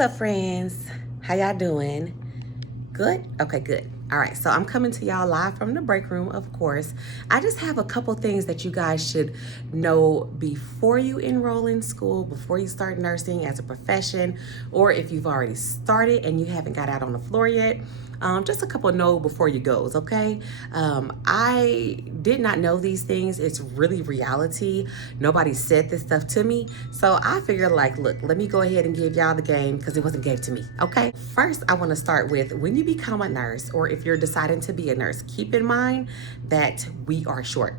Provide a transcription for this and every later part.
What's up, friends? How y'all doing? Good? Okay, good. All right, so I'm coming to y'all live from the break room, of course. I just have a couple things that you guys should know before you enroll in school, before you start nursing as a profession, or if you've already started and you haven't got out on the floor yet. Just a couple know before you goes, okay? I did not know these things. It's really reality. Nobody said this stuff to me. So I figured like, look, let me go ahead and give y'all the game because it wasn't gave to me, okay? First, I wanna start with when you become a nurse or if you're deciding to be a nurse, keep in mind that we are short.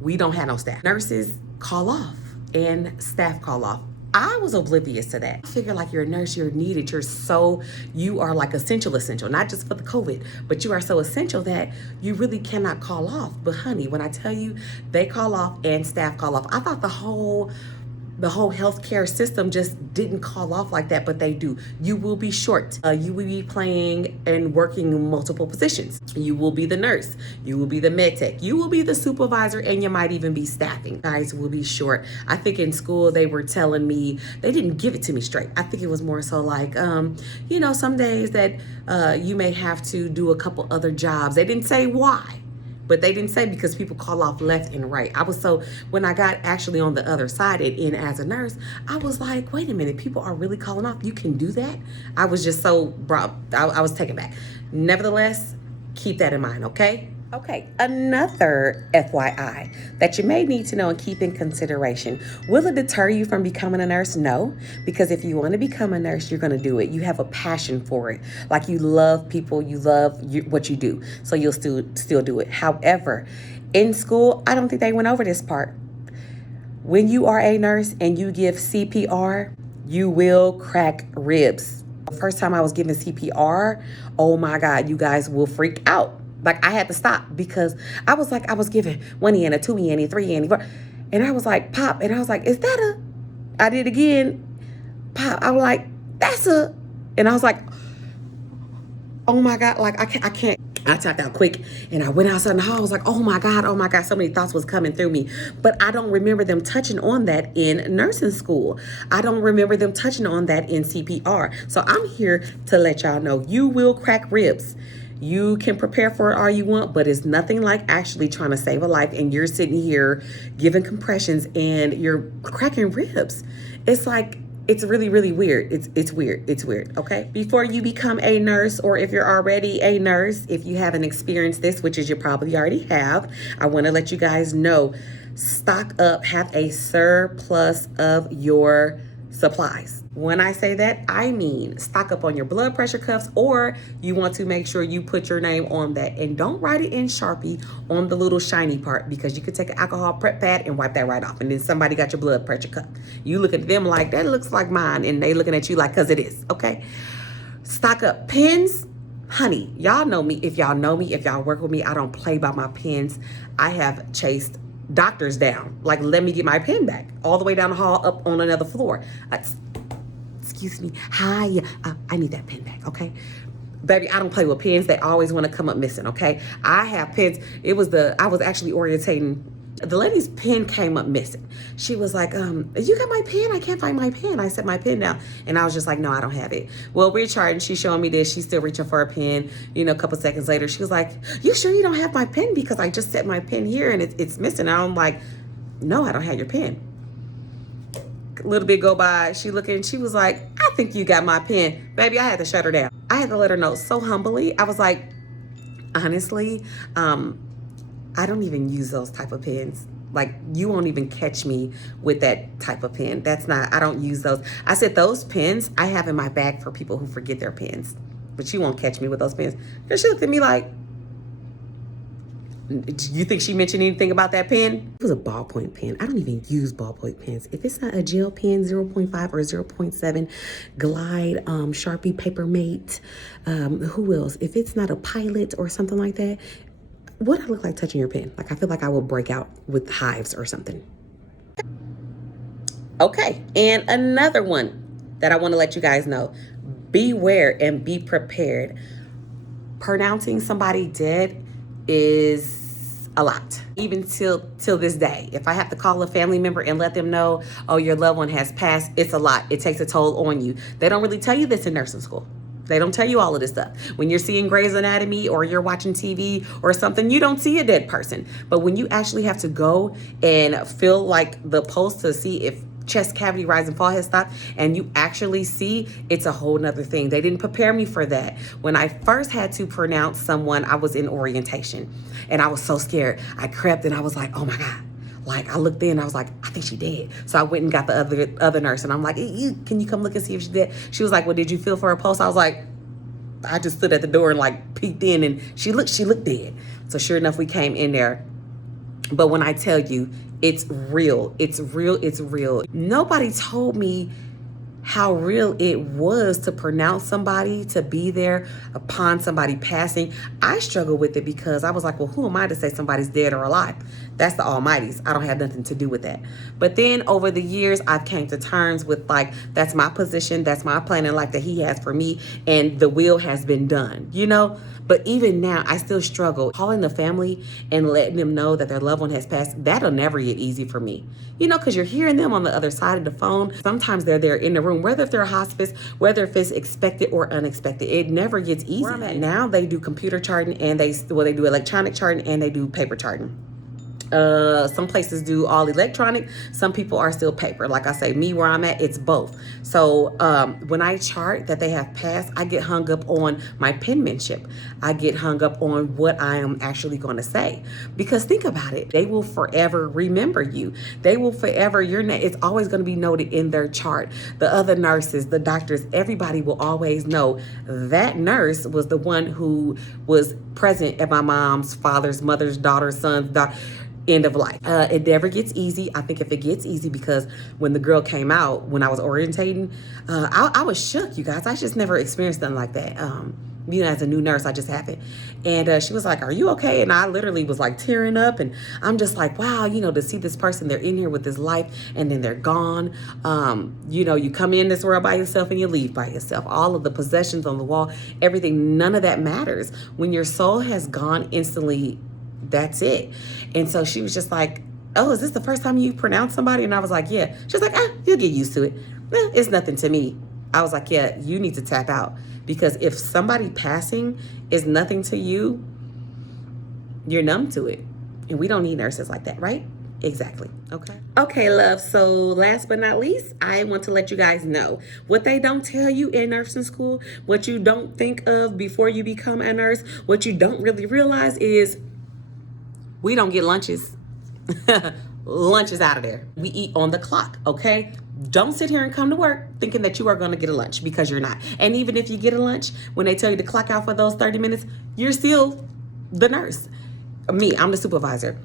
We don't have no staff. Nurses call off and staff call off. I was oblivious to that. I figure like you're a nurse, you're needed. You are like essential, not just for the COVID, but you are so essential that you really cannot call off. But honey, when I tell you they call off and staff call off, I thought the whole healthcare system just didn't call off like that, but they do. You will be short. You will be playing and working multiple positions. You will be the nurse. You will be the med tech. You will be the supervisor, and you might even be staffing. Guys will be short. I think in school they were telling me, they didn't give it to me straight. I think it was more so like, some days that you may have to do a couple other jobs. They didn't say why. But they didn't say because people call off left and right. When I got actually on the other side and in as a nurse, I was like, wait a minute, people are really calling off. You can do that? I was just so, I was taken back. Nevertheless, keep that in mind, okay? Okay, another FYI that you may need to know and keep in consideration. Will it deter you from becoming a nurse? No, because if you want to become a nurse, you're going to do it. You have a passion for it. Like you love people, you love what you do. So you'll still do it. However, in school, I don't think they went over this part. When you are a nurse and you give CPR, you will crack ribs. The first time I was giving CPR, oh my God, you guys will freak out. Like I had to stop because I was giving 1 E and a 2 E and a 3 E and a 4. And I was like, pop. And I was like, is that a? I did again. Pop. I was like, that's a. And I was like, oh my God. Like I can't. I tapped out quick and I went outside in the hall. I was like, oh my God. So many thoughts was coming through me. But I don't remember them touching on that in nursing school. I don't remember them touching on that in CPR. So I'm here to let y'all know you will crack ribs. You can prepare for it all you want, but it's nothing like actually trying to save a life and you're sitting here giving compressions and you're cracking ribs. It's like, it's really, really weird. It's weird, okay? Before you become a nurse, or if you're already a nurse, if you haven't experienced this, which is you probably already have, I wanna let you guys know, stock up, have a surplus of your supplies. When I say that, I mean stock up on your blood pressure cuffs, or you want to make sure you put your name on that and don't write it in Sharpie on the little shiny part, because you could take an alcohol prep pad and wipe that right off and then somebody got your blood pressure cuff. You look at them like, that looks like mine, and they looking at you like, cause it is, okay? Stock up pens. Honey, y'all know me. If y'all know me, if y'all work with me, I don't play by my pens. I have chased doctors down. Like, let me get my pen back. All the way down the hall, up on another floor. Excuse me. Hi, I need that pen back, okay? Baby, I don't play with pens. They always want to come up missing, okay? I have pens. I was actually orientating. The lady's pen came up missing. She was like, you got my pen? I can't find my pen. I set my pen down. And I was just like, no, I don't have it. Well, we're charting. She's showing me this. She's still reaching for a pen. A couple seconds later, she was like, you sure you don't have my pen? Because I just set my pen here and it's missing. And I'm like, no, I don't have your pen. A little bit go by, she looking, she was like, I think you got my pen. Baby, I had to shut her down. I had to let her know so humbly. I was like, honestly, I don't even use those type of pens. Like, you won't even catch me with that type of pen. I don't use those. I said, those pens I have in my bag for people who forget their pens. But you won't catch me with those pens. And she looked at me like, do you think she mentioned anything about that pen? It was a ballpoint pen. I don't even use ballpoint pens. If it's not a gel pen, 0.5 or 0.7, Glide, Sharpie, Papermate, who else? If it's not a Pilot or something like that, what I look like touching your pen? Like, I feel like I will break out with hives or something. Okay, and another one that I want to let you guys know. Beware and be prepared. Pronouncing somebody dead is a lot. Even till this day, if I have to call a family member and let them know, oh, your loved one has passed, it's a lot. It takes a toll on you. They don't really tell you this in nursing school. They don't tell you all of this stuff. When you're seeing Grey's Anatomy or you're watching TV or something, you don't see a dead person. But when you actually have to go and feel like the pulse to see if chest cavity rise and fall has stopped, and you actually see, it's a whole nother thing. They didn't prepare me for that. When I first had to pronounce someone, I was in orientation and I was so scared. I crept and I was like, oh my God. Like, I looked in, I was like, I think she dead. So I went and got the other nurse and I'm like, can you come look and see if she's dead? She was like, well, did you feel for her pulse? I was like, I just stood at the door and like peeked in, and she looked dead. So sure enough, we came in there. But when I tell you, it's real. It's real. It's real. Nobody told me how real it was to pronounce somebody, to be there upon somebody passing. I struggle with it because I was like, well, who am I to say somebody's dead or alive? That's the Almighty's. I don't have nothing to do with that. But then over the years, I've came to terms with like, that's my position. That's my plan in life that he has for me. And the will has been done, you know? But even now, I still struggle. Calling the family and letting them know that their loved one has passed, that'll never get easy for me. You know, because you're hearing them on the other side of the phone. Sometimes they're there in the room, whether if they're a hospice, whether if it's expected or unexpected. It never gets easy. Where I'm at now, they do computer charting and they do electronic charting and they do paper charting. Some places do all electronic. Some people are still paper. Like I say, me where I'm at, it's both. So when I chart that they have passed, I get hung up on my penmanship. I get hung up on what I am actually going to say. Because think about it. They will forever remember you. They will forever, your name, it's always going to be noted in their chart. The other nurses, the doctors, everybody will always know that nurse was the one who was present at my mom's, father's, mother's, daughter's, son's, end of life. It never gets easy. I think if it gets easy, because when the girl came out, when I was orientating, I was shook, you guys. I just never experienced something like that. You know, as a new nurse, I just happened. And she was like, are you okay? And I literally was like tearing up. And I'm just like, wow, you know, to see this person, they're in here with this life and then they're gone. You know, you come in this world by yourself and you leave by yourself. All of the possessions on the wall, everything, none of that matters. When your soul has gone instantly, that's it. And so she was just like, oh, is this the first time you pronounce somebody? And I was like, yeah. She was like, you'll get used to it. It's nothing to me. I was like, yeah, you need to tap out. Because if somebody passing is nothing to you, you're numb to it. And we don't need nurses like that, right? Exactly. Okay, love. So last but not least, I want to let you guys know what they don't tell you in nursing school, what you don't think of before you become a nurse, what you don't really realize is we don't get lunches. Lunch is out of there. We eat on the clock, okay? Don't sit here and come to work thinking that you are going to get a lunch, because you're not. And even if you get a lunch, when they tell you to clock out for those 30 minutes, you're still the nurse. Me, I'm the supervisor.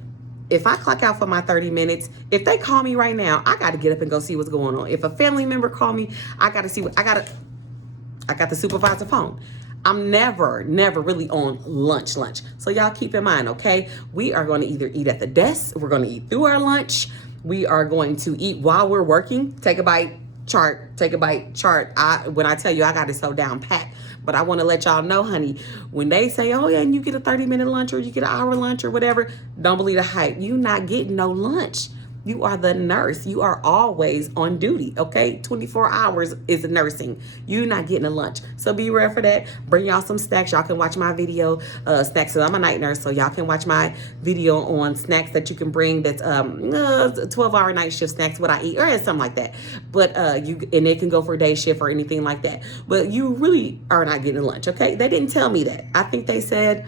If I clock out for my 30 minutes, if they call me right now, I got to get up and go see what's going on. If a family member call me, I got to see I got the supervisor phone. I'm never really on lunch. So y'all keep in mind, okay? We are going to either eat at the desk, we're going to eat through our lunch, we are going to eat while we're working. Take a bite, chart. When I tell you, I got it so down packed. But I want to let y'all know, honey, when they say, oh yeah, and you get a 30-minute lunch or you get an hour lunch or whatever, don't believe the hype. You not getting no lunch. You are the nurse. You are always on duty, okay? 24 hours is nursing. You're not getting a lunch. So be aware for that. Bring y'all some snacks. Y'all can watch my video, snacks. So I'm a night nurse, so y'all can watch my video on snacks that you can bring. That's 12-hour night shift snacks, what I eat, or something like that. But and it can go for a day shift or anything like that. But you really are not getting a lunch, okay? They didn't tell me that. I think they said,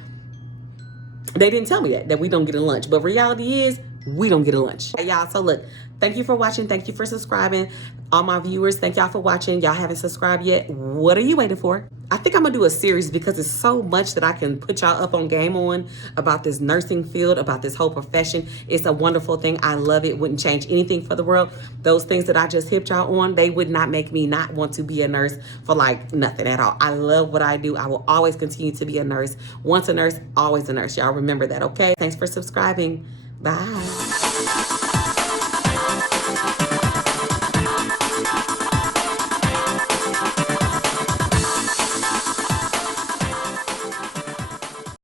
they didn't tell me that we don't get a lunch. But reality is, we don't get a lunch. Y'all, so look, thank you for watching. Thank you for subscribing. All my viewers, thank y'all for watching. Y'all haven't subscribed yet. What are you waiting for? I think I'm gonna do a series because it's so much that I can put y'all up on game on about this nursing field, about this whole profession. It's a wonderful thing. I love it. Wouldn't change anything for the world. Those things that I just hipped y'all on, they would not make me not want to be a nurse for like nothing at all. I love what I do. I will always continue to be a nurse. Once a nurse, always a nurse. Y'all remember that, okay? Thanks for subscribing. Bye.